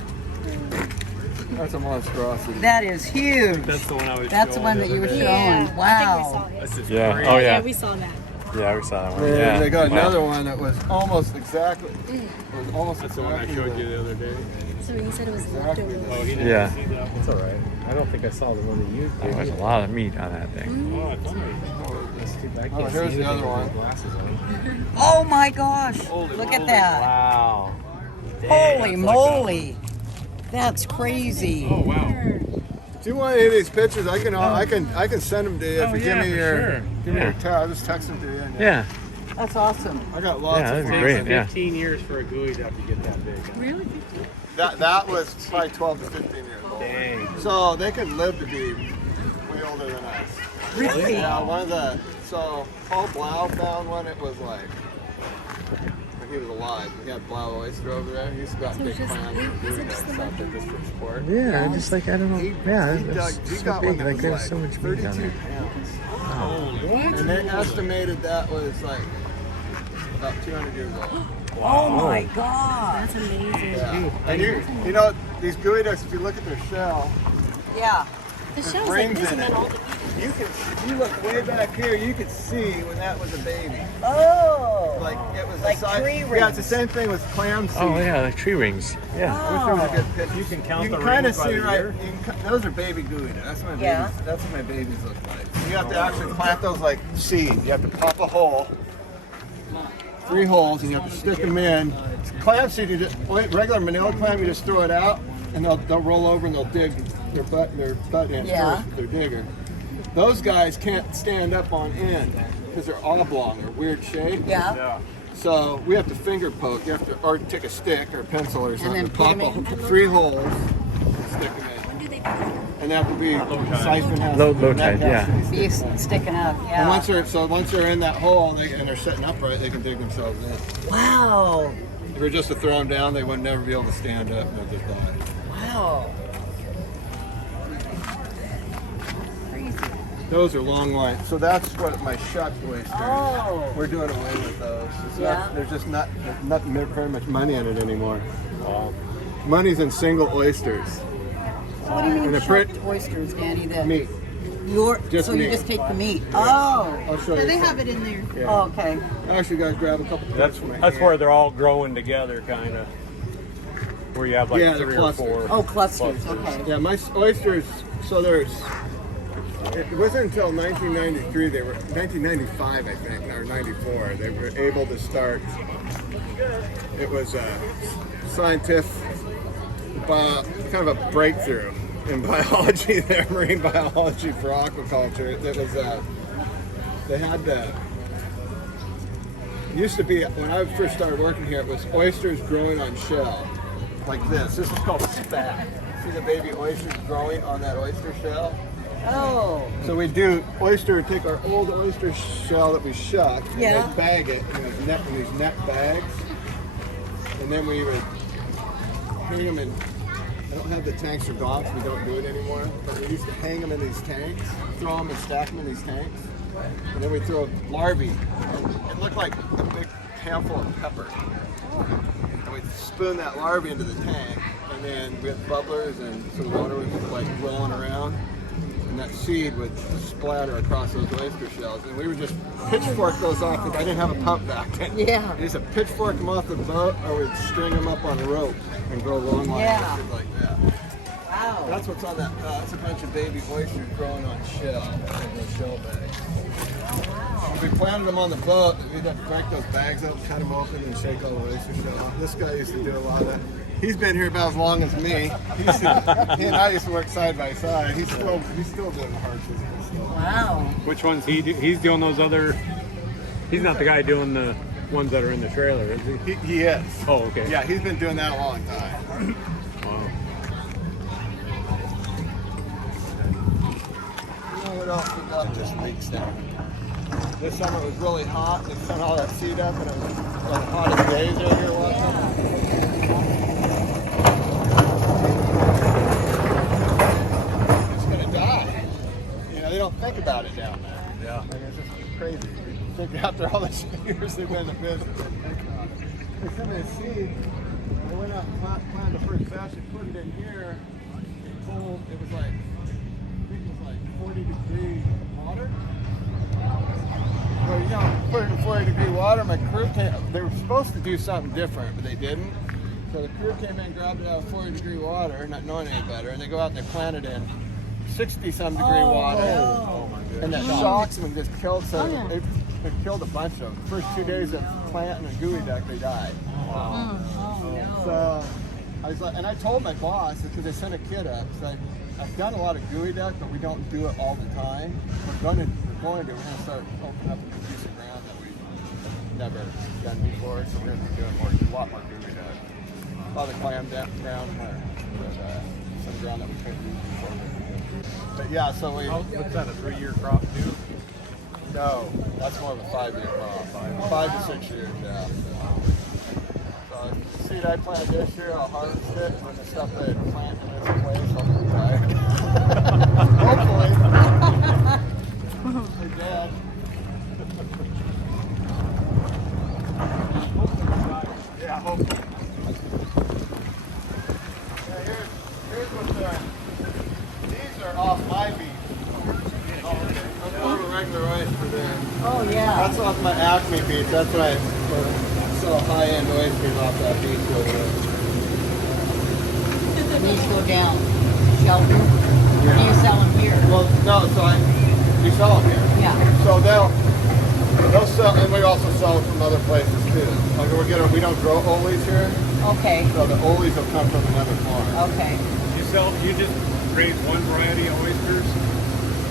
That's a monstrosity. That is huge. That's the one I was That's the showing one the that you were other showing. day. Yeah, I think we Wow. saw it. That's just Yeah. crazy. Oh, Yeah, yeah. we saw that. Yeah, we saw that one. And Yeah. they got Wow. another one that was almost exactly. That's the one I showed you the other day. So he said it was Exactly. leftovers. Oh, he didn't Yeah. see that one. It's all right. I don't think I saw the one that you Oh, there's a lot of meat on that thing. Oh, I thought That's too bad. I Oh, can't here's see the anything other with one. my glasses on. Oh my gosh. Holy Look at moly. that. Wow. Dang, Holy that's like moly. That's crazy. Oh, wow. Do you want any of these pictures? I can send them to you if Oh, you yeah, give me for your sure. give me Yeah. your tab. I'll just text them to you. And Yeah. That's awesome. I got lots Yeah, of that'd be fun. great. Takes Yeah. 15 years for a gooey duck to get that big. Really? That was probably 12 to 15 years old. Dang. So they could live to be way older than us. Really? Yeah, Paul Blau found one. It was like, he was alive. We had Blau Oyster over there. He used to go out and dig clams and do that stuff there just for sport. Yeah, just like I don't know. Yeah, He it's so got big. one that Like was there's like so much meat 32 down there. pounds. And they estimated that was like about 200 years old. Oh my God. That's amazing. Yeah. And you know, these gooey ducks, if you look at their shell, Yeah. The there's shell's like rings this in and it. then all the You can, if you look way back here, you could see when that was a baby. Oh. Like it was Like the size. tree Yeah, it's rings. the same thing with clam seed. Oh yeah, like tree rings. Yeah. I wish there was a good picture. You can count You the can kind of rings by see the right. year. Those are baby gooey. That's what my babies. Yeah. That's what my babies look like. You have to actually plant those like seed. You have to pop a hole, 3 holes, and you have to stick them in. Clam seed, you just regular manila clam, you just throw it out, and they'll roll over and they'll dig their butt in Yeah. first with their digger. Those guys can't stand up on end because they're oblong. They're weird shape. Yeah. Yeah. So we have to finger poke. You have to, or take a stick or a pencil or something, then and put pop 'em in. 3 holes, and stick them in. And they have to be siphon has Low the tide, neck has to yeah. be Be sticking up. sticking up. And Yeah. once they're in that hole and they're sitting upright, they can dig themselves in. Wow. If we were just to throw them down, they would never be able to stand up and they'll just die. Wow. Crazy. Those are long lines. So that's what my shuck oysters. Oh. We're doing away with those. It's Yeah. not, there's just not very much money in it anymore. Money's in single oysters. So what do you mean And the shark print- oysters, Danny? The Meat. Just so you meat. just take the meat. Oh. I'll show you. They some. have it in there. Yeah. Oh, okay. Actually, guys, grab a couple. That's from my that's hand. where they're all growing together, kind of. Where you have like Yeah, they're 3 or clusters. 4. Oh, clusters. Okay. Yeah, my oysters. So there's. It wasn't until 1993 they were 1995 I think or 94 they were able to start. It was a scientific, kind of a breakthrough in biology there, marine biology for aquaculture. It was they had the. Used to be when I first started working here, it was oysters growing on shell, like this. This is called spat. See the baby oysters growing on that oyster shell? Oh. So we do take our old oyster shell that we shucked, and Yeah. they bag it in these net bags, and then we would hang them in. I don't have the tanks are gone, so we don't do it anymore. But we used to hang them in these tanks, throw them and stack them in these tanks, and then we throw larvae. It looked like a big handful of pepper, and we'd spoon that larvae into the tank, and then we had bubblers, and so the water was like rolling around. And that seed would splatter across those oyster shells. And we would just pitchfork those off because I didn't have a pump back then. Yeah. We used to pitchfork them off the boat or we'd string them up on a rope and grow long lines Yeah. like that. Wow. That's what's on that. That's a bunch of baby oysters growing on shell, in those shell bags. If we planted them on the boat, we'd have to break those bags up, cut them open, and shake all the oyster shells. This guy used to do a lot of. He's been here about as long as me. He and I used to work side by side. He's still doing the hard physical stuff. Wow. Which one's he? He's doing those other. He's not the guy doing the ones that are in the trailer, is he? He is. Oh, okay. Yeah, he's been doing that a long time. Wow. You know what else we got? Just leaks down. This summer it was really hot. They sent all that seed up, and it was one of the hottest days over here. It's gonna die. You know, they don't think about it down there. Yeah. Like, it's just crazy. You think after all the years they've been in business, they think about it. They sent me a seed. They went out and planted the first batch. They put it in here. It cold. It was like, I think it was like 40-degree water. Well, you know, put it in 40-degree water. My crew came. They were supposed to do something different, but they didn't. So the crew came in, grabbed it out of 40-degree water, not knowing any better, and they go out and they plant it in 60-some degree water. Oh my goodness. And that shocks them and just killed some. Oh, yeah. They killed a bunch of them. The first 2 days of planting a gooey duck, they died. Wow. So I was like, and I told my boss because they sent a kid up. So I've done a lot of gooey duck, but we don't do it all the time. We're going to start opening up a piece of ground that we've never done before. So we're going to be doing a lot more gooey duck. A lot of clam ground, some ground that we couldn't use before. But yeah, so we. What's that? A 3-year crop too? No, that's more of a 5-year crop. 5 to 6 years, yeah. seed I plant this year, I'll harvest it, and then the stuff that I plant in its place, I'll try. Hopefully. Again. Yeah, hopefully. Yeah, here's what these are off my beach. That's one of the regular oyster there. Oh, yeah. That's off my Acme beach. That's what I sell high-end oysters off that beach over there. These go down. Shelter. Or do you sell them here? Well, no, so you sell them here. Yeah. So they'll sell, and we also sell it from other places too. Like we don't grow olies here, Okay. so the olies will come from another farm. Okay. You just raise one variety of oysters,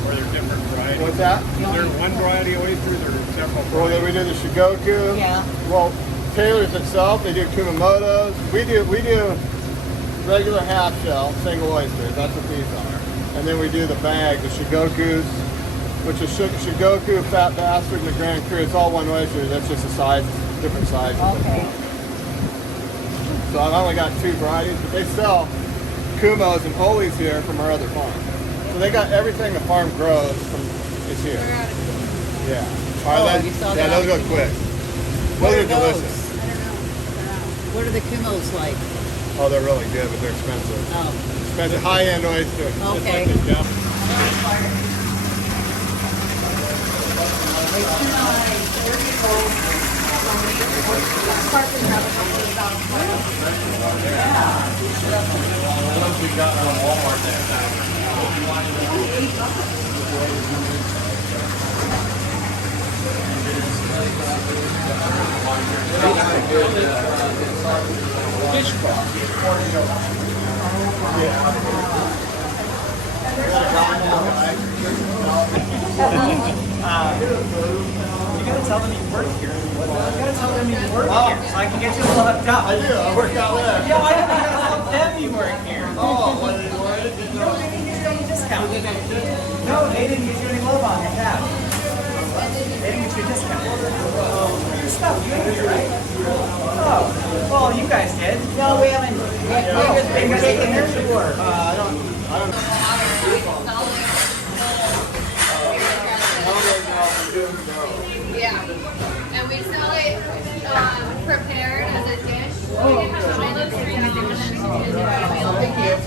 or they're different varieties? What's that? Is there one variety of oysters or several Well, then varieties? we do the shigoku. Yeah. Well, Taylor's itself, they do kumamotos. We do regular half shell, single oysters. That's what these are. And then we do the bag, the shigokus, which is shigoku, fat bastard, and the grand cru. It's all one oyster. That's just a size, different sizes. Okay. So I've only got 2 varieties, but they sell kumos and olies here from our other farm. So they got everything the farm grows from is here. Yeah. All right, You saw yeah, that those go on quick. What Those are are delicious. What are the kumos like? Oh, they're really good, but they're expensive. Oh. Expensive, high-end oyster. Okay. Just like the jump. You gotta tell them you work here. You gotta tell them you work here, so I can get you a little hooked up. I do. I work out there. Yeah, why don't you gotta tell them you work here? Oh, what did you want? No, they didn't give you any discount. No, they didn't give you any love on your tab. They didn't get you a discount. Your stuff, you ain't here, right? Oh, well, you guys did. No, we haven't. They were taking their tour. I don't. Yeah, and we sell it prepared as a dish. We have olives for down and we only get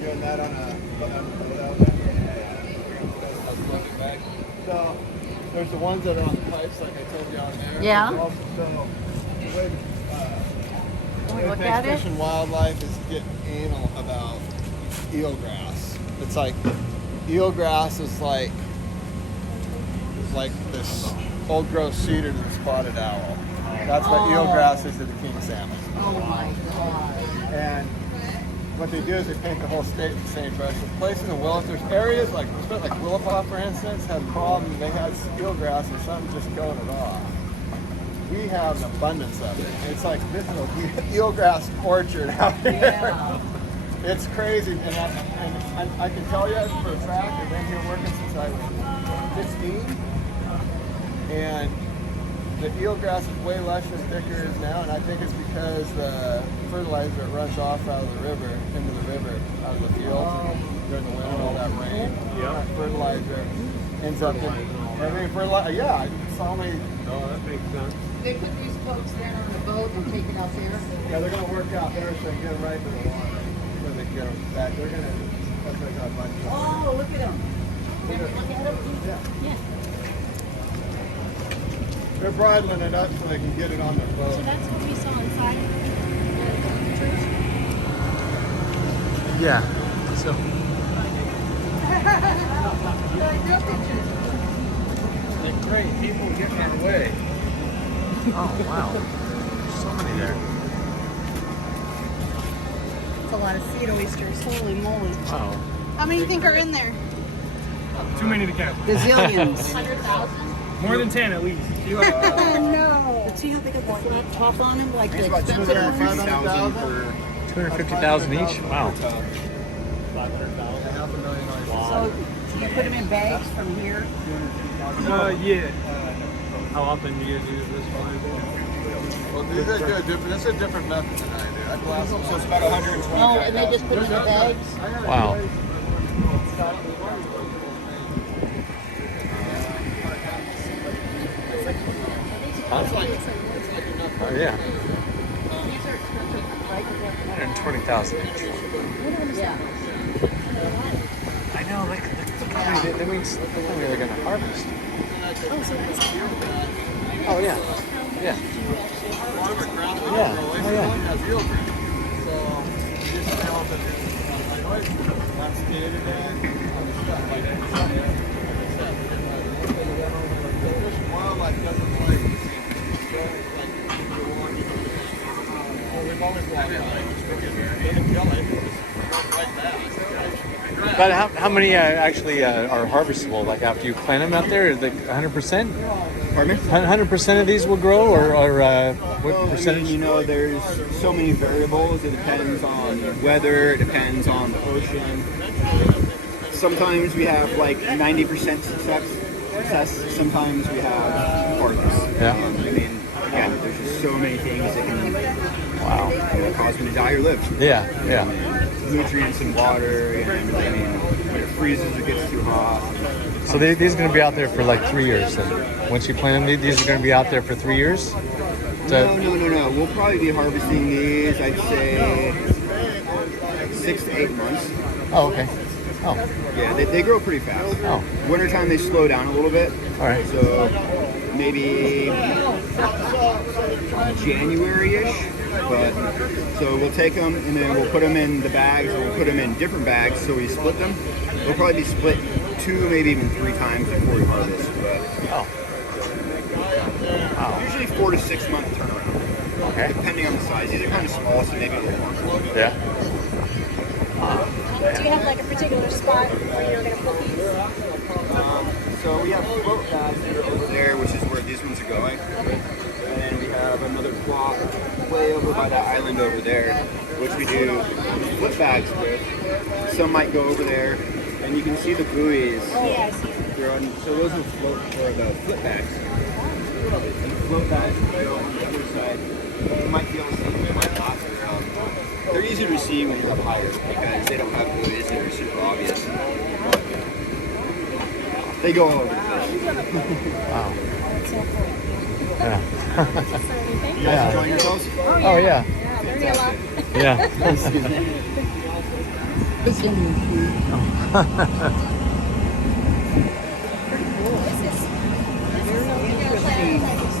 Doing that on a So there's the ones that are on the pipes, like I told you on there. Yeah. There's also, so the way Can we the look way at Fish it? and Wildlife is getting anal about eelgrass. It's like eelgrass is like this old growth cedar to the spotted owl. That's what eelgrass is to the king salmon. Oh my God. And what they do is they paint the whole state the same brush. There's places in Willis, there's areas like Willapa, for instance, had a problem. They had eelgrass and something just killed it off. We have an abundance of it. It's like this is a eelgrass orchard out here. Yeah. It's crazy, and I can tell you for a fact, I've been here working since I was 15, and the eelgrass is way less than thicker is now, and I think it's because the fertilizer it runs off out of the river, into the river, out of the fields during the winter, all that rain. That fertilizer ends up in, fertilizer, yeah, it's only. Oh, that makes sense. They put these boats there on the boat and take it out there. Yeah, they're gonna work out there so they get them right to the water. When they get them back, they're gonna. That's what I got a bunch of. Oh, look at them. Can we look at them? Yeah. Yeah. They're bridling it up so they can get it on their boat. So that's what we saw inside the church. Yeah. So They're great. People getting in the way. oh wow. There's so many there. It's a lot of seed oysters. Holy moly. Wow. How many do you think are in there? Too many to count. Gazillions. 100,000? More than 10 at least. No. See how they got the flat top on them, like the About expensive ones? 250,000 for 250,000 each? Wow. So you put them in bags from here? Yeah. How often do you guys use this one? Well, these are good. That's a different method than I do. I glass them. So it's about 120. Oh, and they just put them in the bags? Wow. Oh yeah. 120,000 each. Yeah. I know. Look how many. That means look how many they're gonna harvest. Oh yeah. Yeah. Yeah. Oh yeah. But how many actually are harvestable? Like after you plant them out there, is like 100%? Pardon me? 100% of these will grow, or what Well, percentage? you know, there's so many variables. It depends on weather. It depends on the ocean. Sometimes we have like 90% success. Sometimes we have harvest. Yeah. And, I mean, again, there's just so many things that can Wow. cause me to die or live. Yeah. Yeah. Nutrients in water, and I mean, when it freezes, it gets too hot. So these are going to be out there for like 3 years. Then, once you plant them, these are going to be out there for 3 years. No. We'll probably be harvesting these, I'd say, 6 to 8 months. Oh, okay. Oh, Yeah, they grow pretty fast. oh, Wintertime, they slow down a little bit. all right. So maybe January-ish. But so we'll take them and then we'll put them in the bags. We'll put them in different bags so we split them. They'll probably be split 2, maybe even 3 times before we harvest. But Oh, wow. usually 4 to 6 month turnaround, Okay. depending on the size. These are kind of small, so maybe a little longer. Yeah. Do you have like a particular spot where you're gonna put these? So we have float bags that are over there, which is where these ones are going. And then we have another plot way over by that island over there, which we do flip bags with. Some might go over there, and you can see the buoys. Oh yeah, I see. They're on, so those will float for the flip bags. And the float bags will go on the other side. You might be able to see them right off. They're easy to see when you're up higher because they don't have buoys that are super obvious. They go all over the place. Wow. Yeah. You guys enjoying yourselves? Oh yeah. Yeah, learning a lot. Yeah. This is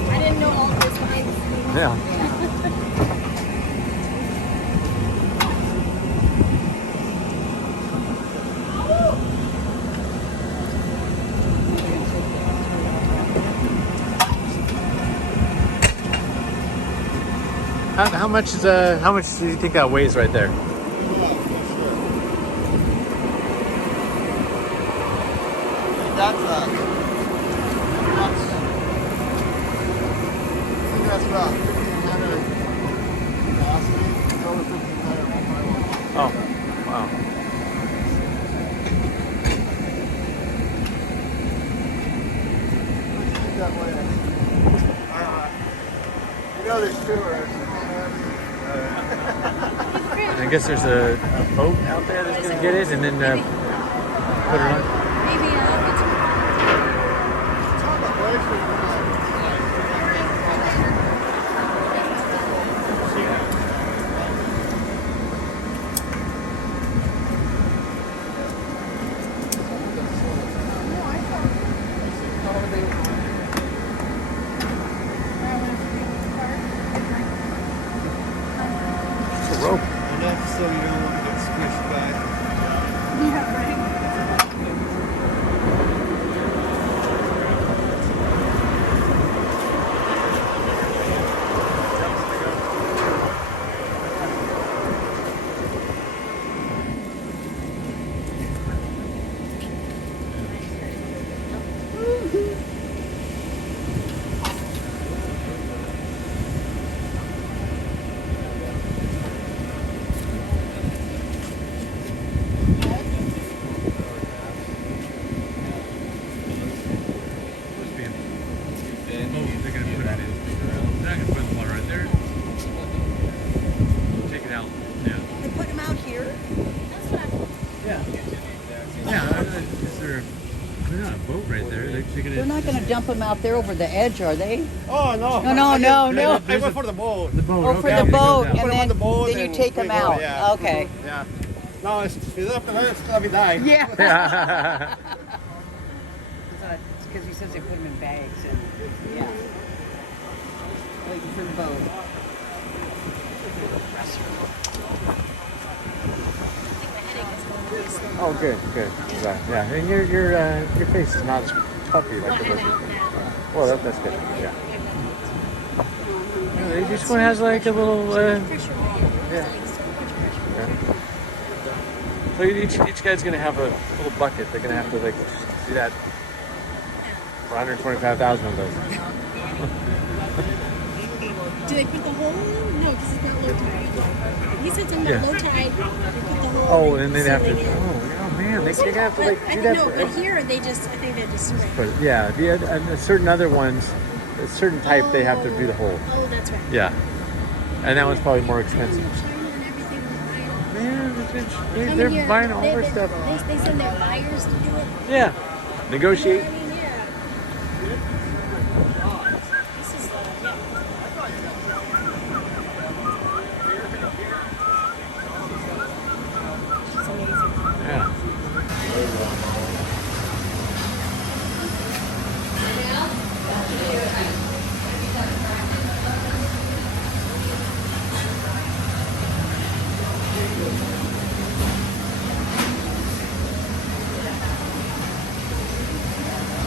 I didn't know all this behind the scenes. Yeah. How much is how much do you think that weighs right there? That's about 1,500 capacity. It's over 1,500 1x1. Oh, wow. That way. You know there's tours. I guess there's a boat out there that's gonna get it and then put it on. Maybe It's a rope. Enough so you don't want to get squished back. yeah, right. They got a boat right there. They're not going to dump them out there over the edge, are they? Oh no. No. I went for the boat. The boat. Oh, for okay, the boat, goes out. and Put 'em on then, the boat then you and take them we go, out. yeah. Okay. Yeah. No, it's up and it's gonna be dying. Yeah. Yeah. It's because he says they put them in bags and yeah. Waiting for the boat. Oh, good. Yeah, and your face is not as puffy like it was. Well, that's good. Yeah. Each one has like a little. Yeah. So each guy's gonna have a little bucket. They're gonna have to like do that for 125,000 of those. Do they put the hole in? No, because it's not low tide. He said something Yeah. about low tide. They put the hole Oh, in, and they'd have to. sealing it. Oh man, they're gonna have to like I do think that. no, for but here they just, I think they just spray. But yeah, certain other ones, a certain type, they have to do the whole. Oh, that's right. Yeah, and that one's probably more expensive. China and everything with iron. Man, Come they're here, buying all they- their they- stuff. They send their buyers to do it. Yeah, negotiate. You know what I mean?